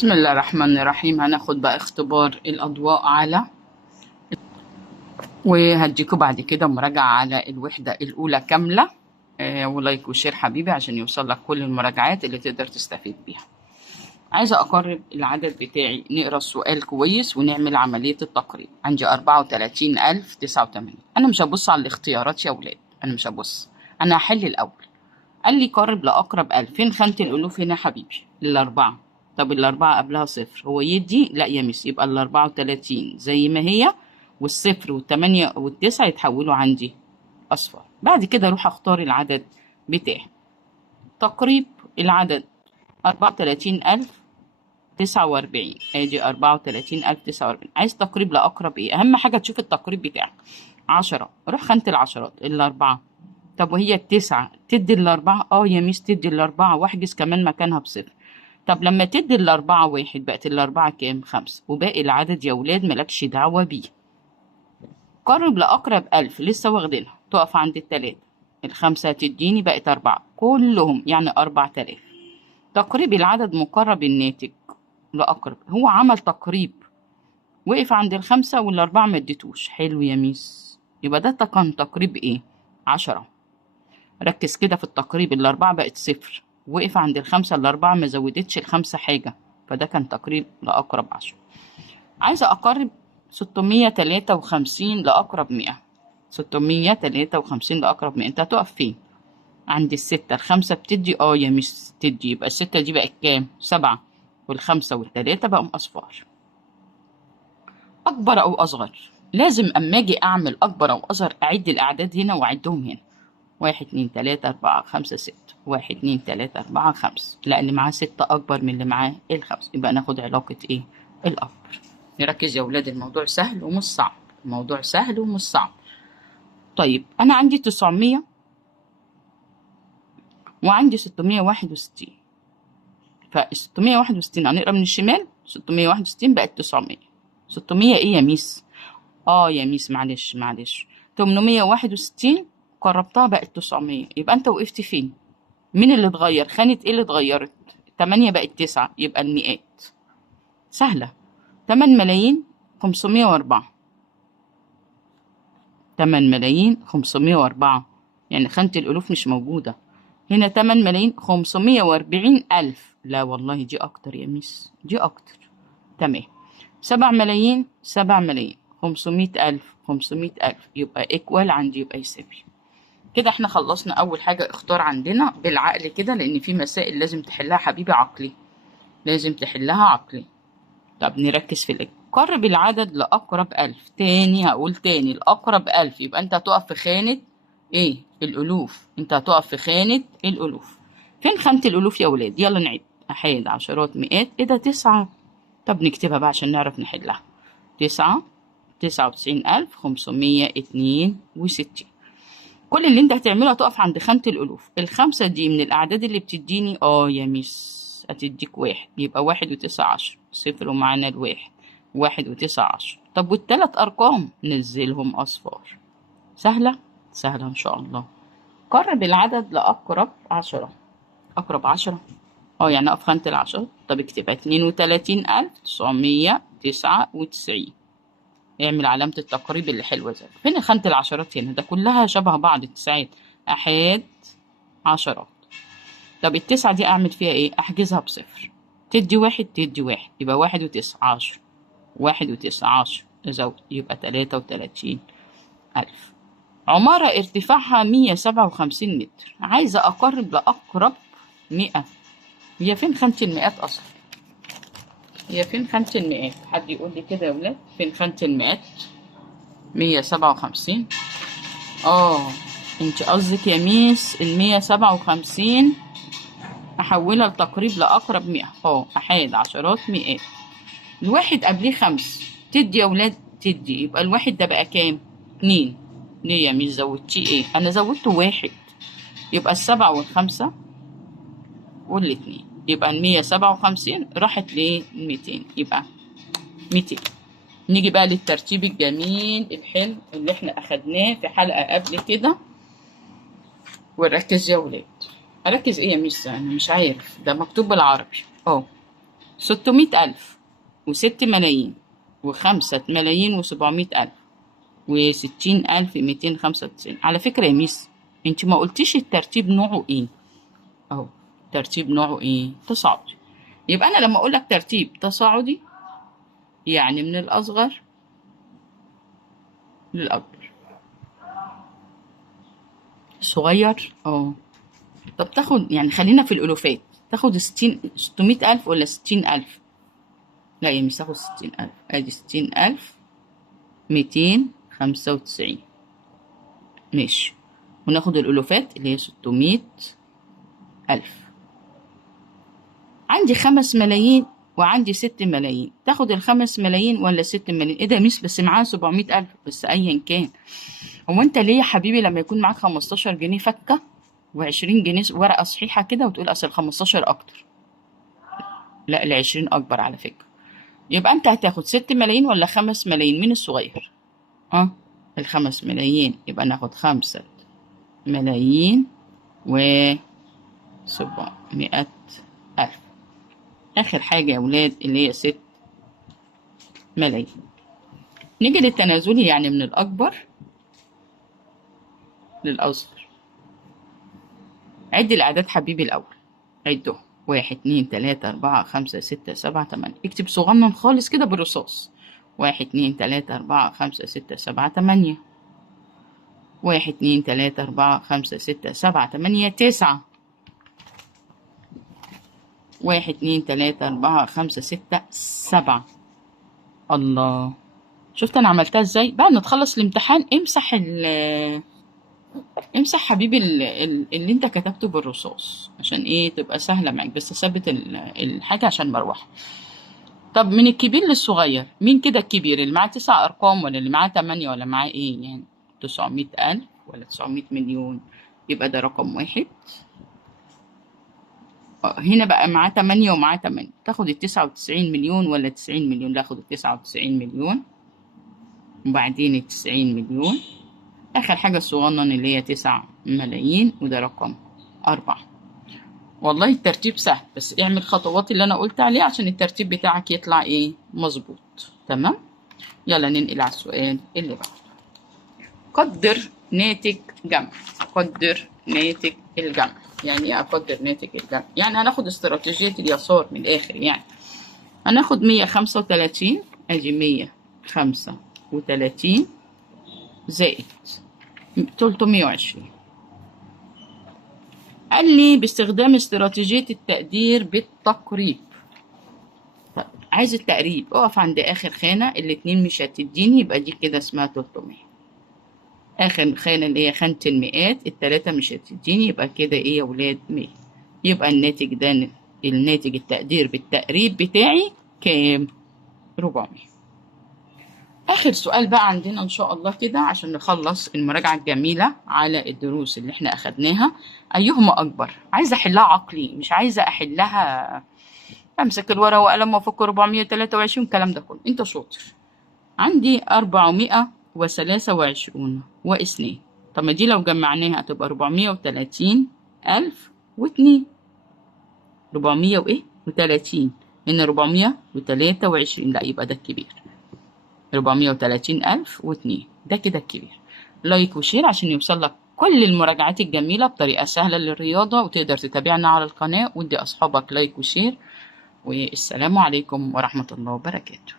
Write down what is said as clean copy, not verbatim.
بسم الله الرحمن الرحيم. هناخد بقى اختبار الأضواء على، وهديكوا بعد كده مراجعة على الوحدة الأولى كاملة. ولايك وشير حبيبي عشان يوصل لك كل المراجعات اللي تقدر تستفيد بيها. عايزة أقرب العدد بتاعي، نقرأ السؤال كويس ونعمل عملية التقريب. عندي 34,089. أنا مش هبص على الاختيارات يا ولاد، أنا مش هبص، أنا هحل الأول. قال لي قرب لأقرب 1000. فين خانة الألوف هنا حبيبي؟ الأربعة. طب الأربعة قبلها صفر، هو يدي؟ لا يا مس، يبقى ال34 زي ما هي، والصفر والتمانية والتسعة يتحولوا عندي أصفر. بعد كده أروح أختار العدد بتاعي. تقريب العدد 34,049. أدي 34,049. عايز تقريب لأقرب إيه؟ أهم حاجة تشوف التقريب بتاعك. 10، روح خانة العشرات. الأربعة، طب وهي التسعة تدي الأربعة؟ يا ميس تدي الأربعة، واحجز كمان مكانها بصفر. طب لما تدي الأربعة واحد، بقت الأربعة كام؟ 5. وباقي العدد يا ولاد ملكش دعوة بيه. قرب لأقرب 1000، لسه واخدينها، تقف عند التلاتة. الخمسة هتديني بقت 4 كلهم، يعني 4000. تقريب العدد مقرب الناتج لأقرب، هو عمل تقريب، وقف عند الخمسة والأربعة ما اديتوش. حلو يا ميس، يبقى ده كان تقريب إيه؟ 10. ركز كده في التقريب، الأربعة بقت صفر، وقف عند الخمسة، الأربعة ما زودتش الخمسة حاجة، فده كان تقريب لأقرب 10. عايزة أقرب 653 لأقرب 100. 653 لأقرب 100. أنت هتقف فين؟ عند الستة. الخمسة بتدي يا مش تدي، يبقى الستة دي بقت كام؟ 7. والخمسة والتلاتة بقوا أصفار. أكبر أو أصغر؟ لازم أما أجي أعمل أكبر أو أصغر أعد الأعداد هنا وأعدهم هنا. 1 2 3 4 5 6. 1 2 3 4 5. لا، اللي معاه 6 أكبر من اللي معاه الخمس، يبقى ناخد علاقة إيه؟ الأكبر. نركز يا ولاد، الموضوع سهل ومش صعب. الموضوع سهل ومش صعب. طيب أنا عندي 900 وعندي 661. ف 661 هنقرا من الشمال، 661 بقت 900. 600 إيه يا ميس؟ يا ميس معلش 861 قربتها بقت 900. يبقى أنت وقفت فين؟ مين اللي اتغير؟ خانة ايه اللي اتغيرت؟ 8 بقت 9، يبقى المئات. سهلة. 8 ملايين 504. 8 ملايين 504، يعني خانة الألوف مش موجودة هنا. 8 ملايين 540 ألف. لا والله دي أكتر يا ميس، دي أكتر. تمام. 7 ملايين 7 ملايين 500 ألف 500 ألف، يبقى إيكوال عندي، يبقى يساوي. كده احنا خلصنا اول حاجة اختار عندنا بالعقل كده، لان في مسائل لازم تحلها حبيبي عقلي، لازم تحلها عقلي. طب نركز في الايه. قرب العدد لاقرب 1000. تاني هقول تاني، الاقرب 1000، يبقى انت هتقف في خانة ايه؟ الالوف. انت هتقف في خانة الالوف. فين خانة الالوف يا ولاد؟ يلا نعد. احاد عشرات مئات. ايه ده؟ 9. طب نكتبها بقى عشان نعرف نحلها. 9 99,562. كل اللي انت هتعمله هتقف عند خانة الألوف. الخمسة دي من الأعداد اللي بتديني يا ميس هتديك 1، يبقى 1 و9 10. صفر ومعانا الواحد. 1 و9 10. طب والتلات أرقام ننزلهم أصفار. سهلة؟ سهلة إن شاء الله. قرب العدد لأقرب 10. أقرب 10، يعني أقف خانة العشرة. طب اكتبها 32,999. اعمل علامة التقريب اللي حلوة زي. فين خانة العشرات هنا؟ ده كلها شبه بعض، التسعات. أحاد عشرات. طب التسعة دي أعمل فيها إيه؟ أحجزها بصفر. تدي واحد تدي واحد، يبقى 1 و9 10. 1 و9 10 زود، يبقى 33,000. عمارة ارتفاعها 157 متر. عايزة أقرب لأقرب 100. هي فين خانة المئات أصلا؟ هي فين خانة المئات؟ حد يقول لي كده يا ولاد، فين خانة المئات؟ 157. انت قصدك يا ميس 157 احولها لتقريب لاقرب 100. احاد عشرات مئات. الواحد قبليه 5، تدي يا ولاد تدي، يبقى الواحد ده بقى كام؟ 2. ليه يا ميس زودتيه ايه؟ انا زودته 1، يبقى 7 والخمسة والاتنين، يبقى 157 راحت ل 200، يبقى 200. نيجي بقى للترتيب الجميل الحلو اللي احنا اخدناه في حلقة قبل كده، ونركز يا ولاد. اركز ايه يا ميس؟ انا مش عارف، ده مكتوب بالعربي. 600,000و6 ملايين و5 ملايين و700,000 و60,295. على فكرة يا ميس، انت ما قلتيش الترتيب نوعه ايه. اهو ترتيب نوعه ايه؟ تصاعدي. يبقى انا لما اقول لك ترتيب تصاعدي يعني من الاصغر للاكبر. صغير طب تاخد يعني، خلينا في الالوفات، تاخد 600,000 ولا 60,000؟ لا يا ميس تاخد 60,000. ادي 60,295. ماشي. وناخد الالوفات اللي هي 600,000. عندي 5 ملايين وعندي 6 ملايين، تاخد ال5 ملايين ولا 6 ملايين؟ ايه ده يا ميس، بس معاها 700,000. بس ايا كان، هو انت ليه يا حبيبي لما يكون معاك 15 جنيه فكة و20 جنيه ورقة صحيحة كده وتقول اصل 15 اكتر؟ لا، ال20 اكبر على فكرة. يبقى انت هتاخد 6 ملايين ولا 5 ملايين؟ مين الصغير؟ ال5 ملايين. يبقى ناخد 5 ملايين و700,000. آخر حاجة يا ولاد اللي هي 6 ملايين. نيجي للتنازلي، يعني من الأكبر للأصغر. عد الأعداد حبيبي الأول، عدهم: 1 2 3 4 5 6 7 8. اكتب صغنن خالص كده بالرصاص: 1 2 3 4 5 6 7 8. 1 2 3 4 5 6 7 8 9. 1 2 3 4 5 6 7. الله، شفت انا عملتها ازاي؟ بعد ما تخلص الامتحان امسح حبيبي اللي انت كتبته بالرصاص، عشان ايه تبقى سهله معاك. بس ثبت الحاجه عشان مروحه. طب من الكبير للصغير، مين كده الكبير؟ اللي معاه 9 ارقام ولا اللي معاه 8 ولا معاه ايه يعني؟ 900,000 ولا 900 مليون؟ يبقى ده رقم 1. هنا بقى معاه 8 ومعاه 8. تاخد 99 مليون ولا 90 مليون؟ لا، خد 99 مليون وبعدين 90 مليون. آخر حاجة الصغنن اللي هي 9 ملايين، وده رقم 4. والله الترتيب سهل، بس اعمل خطوات اللي أنا قلت عليه عشان الترتيب بتاعك يطلع إيه؟ مظبوط. تمام؟ يلا ننقل على السؤال اللي بعده. قدر ناتج جمع. قدر ناتج الجمع. يعني إيه أقدر ناتج الجمع؟ يعني هناخد استراتيجية اليسار من الآخر. يعني هناخد 135، أدي 135 زائد 320. قال لي باستخدام استراتيجية التقدير بالتقريب. طيب عايز التقريب، اقف عند آخر خانة. الاتنين مش هتديني، يبقى دي كده اسمها 300. آخر خانة اللي هي خانة المئات، التلاتة مش هتديني، يبقى كده ايه يا ولاد؟ 100. يبقى الناتج ده، الناتج التقدير بالتقريب بتاعي كام؟ 400. آخر سؤال بقى عندنا إن شاء الله كده عشان نخلص المراجعة الجميلة على الدروس اللي احنا أخدناها. أيهما أكبر؟ عايزة أحلها عقلي، مش عايزة أحلها أمسك الورقة وقلم وأفك 423 الكلام ده كله. أنت شاطر. عندي 423 و2. طب ما دي لو جمعناها هتبقى 430,002. 400 وإيه؟ و30. هنا 423. لا، يبقى ده الكبير. 430,002 ده كده الكبير. لايك وشير عشان يوصل لك كل المراجعات الجميلة بطريقة سهلة للرياضة، وتقدر تتابعنا على القناة. ودي أصحابك لايك وشير، والسلام عليكم ورحمة الله وبركاته.